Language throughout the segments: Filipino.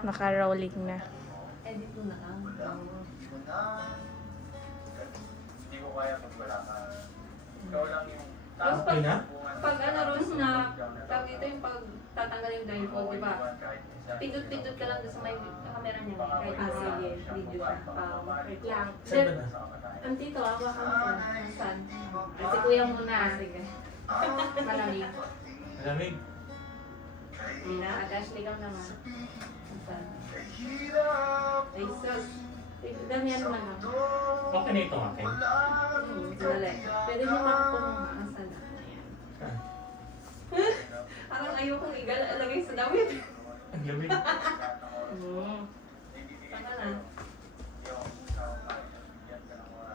Naka-rolling na. Edit mo na lang. Hindi ko kaya pag wala ka. Ikaw lang yung Tapos Okay na? pag ano Rose na, tawag ito yung pag tatanggal yung blindfold, di ba? Pindot-pindot ka lang doon sa may camera niya. Kahit sige, video siya. Wait lang. Saan ba na? Ang tito, awa ka mo. Saan? Si kuya muna. Sige. Malamig. Malamig. Hindi na. Ashley lang naman. Saan? Ay, sus. Damihan mo na. Okay na itong akin. Dali. Pwede mo makapunong maasan na. Ayan. Saan? Parang ayokong igalagay sa damit. Ang lamig. Saka na.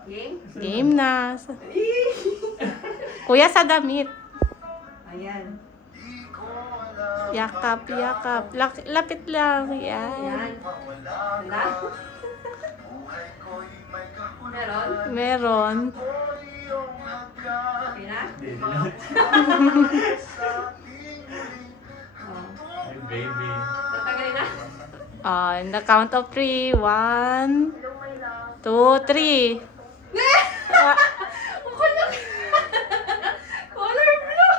Game? Game na. Kuya sa damit. Ayan. Yakap, yakap. Lapit lang. Yan. Ayan. Wala? Meron? Meron. Okay na? Hindi na. Oh. Ay, baby. Tatagalin na? On the count of 3. 1, 2, 3. Color blue!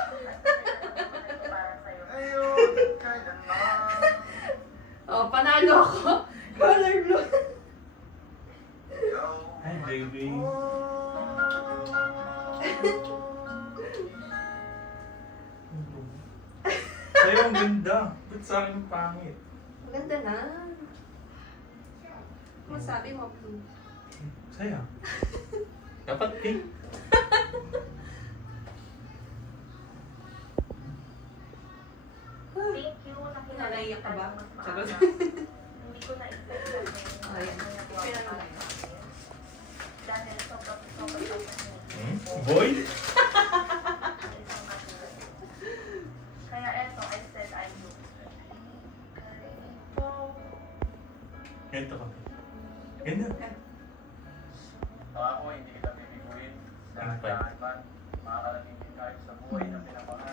Oh, panalo ako. Color blue. Ay, baby. Sa'yo ang ganda. Ba't sa akin ang pangit? Maganda na. Masabi mo, blue. Sa'yo. Dapat pink. Thank you. Nalaiyak ka ba? Charot. Hindi ko na-expect na Oh, yan. Pinanong. dahil sobrang Boy? Kaya eto, I said I do. Ganito ka. Ganda. Ako, hindi kita bibiguin. Ano pa? Daan man, makakarating din tayo sa buhay na pinapangarap.